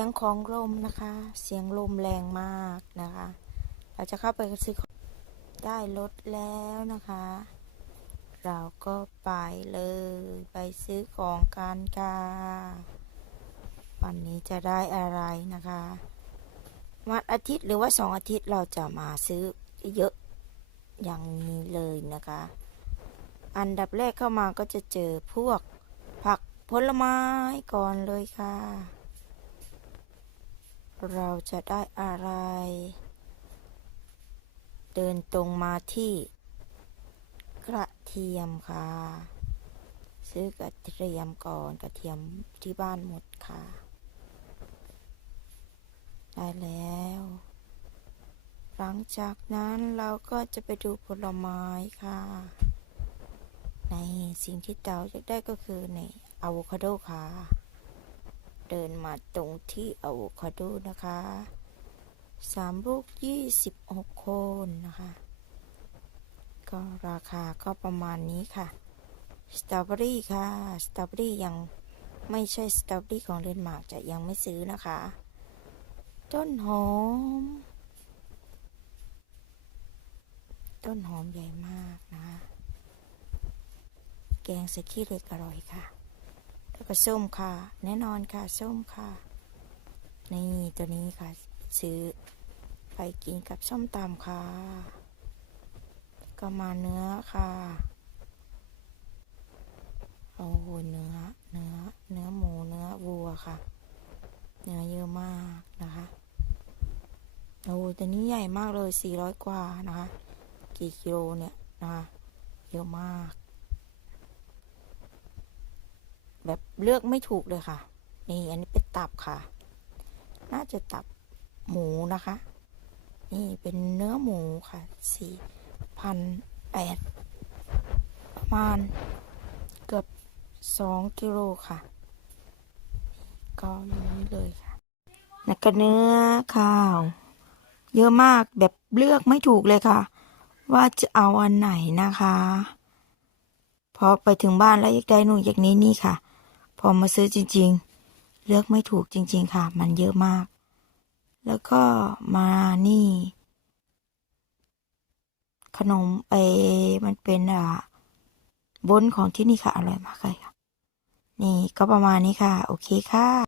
ยงของลมนะคะ เสียงลมแรงมากนะคะ เราจะเข้าไปซื้อได้รถแล้วนะคะ เราก็ไปเลย ไปซื้อของกันค่ะวันนี้จะได้อะไรนะคะวันอาทิตย์หรือว่าสองอาทิตย์เราจะมาซื้อเยอะอย่างนี้เลยนะคะ อันดับแรกเข้ามาก็จะเจอพวกผักผลไม้ก่อนเลยค่ะ เราจะได้อะไร เดินตรงมาที่ กระเทียมค่ะ ซื้อกระเทียมก่อนกระเทียมที่บ้านหมดค่ะ ได้แล้ว หลังจากนั้นเราก็จะไปดูผลไม้ค่ะ ในสิ่งที่เต๋าอยากได้ก็คือในอะโวคาโดค่ะ เดินมาตรงที่อะโวคาโดนะคะสามลูกยี่สิบหกคนนะคะ ก็ราคาก็ประมาณนี้ค่ะ สตรอเบอรี่ค่ะ สตรอเบอรี่ยังไม่ใช่สตรอเบอรี่ของเดนมาร์กจะยังไม่ซื้อนะคะ ต้นหอม ต้นหอมใหญ่มากนะคะ แกงส่ขี้เล็กอร่อยค่ะ ก็ส้มค่ะ แน่นอนค่ะส้มค่ะ นี่ตัวนี้ค่ะ ซื้อไปกินกับส้มตำค่ะ ก็มาเนื้อค่ะ โอ้โหเนื้อ เนื้อ เนื้อหมู เนื้อวัวค่ะ เนื้อเยอะมากนะคะ โอ้โหตัวนี้ใหญ่มากเลย 400 กว่านะคะ กี่กิโลเนี่ยนะคะ เยอะมาก แบบเลือกไม่ถูกเลยค่ะ นี่อันนี้เป็นตับค่ะ น่าจะตับหมูนะคะ นี่เป็นเนื้อหมูค่ะสี่พันแปดประมาณเกือบสองกิโลค่ะ ก็อย่างนี้เลยค่ะแล้วก็เนื้อข้าว เยอะมากแบบเลือกไม่ถูกเลยค่ะ ว่าจะเอาอันไหนนะคะ พอไปถึงบ้านแล้วอยากได้นู่นอยากนี้นี่ค่ะ พอมาซื้อจริง ๆ เลือกไม่ถูกจริง ๆ ค่ะ มันเยอะมาก แล้วก็มานี่ ขนมเอมันเป็นอะบนของที่นี่ค่ะ อร่อยมากเลยค่ะ นี่ก็ประมาณนี้ค่ะ โอเคค่ะ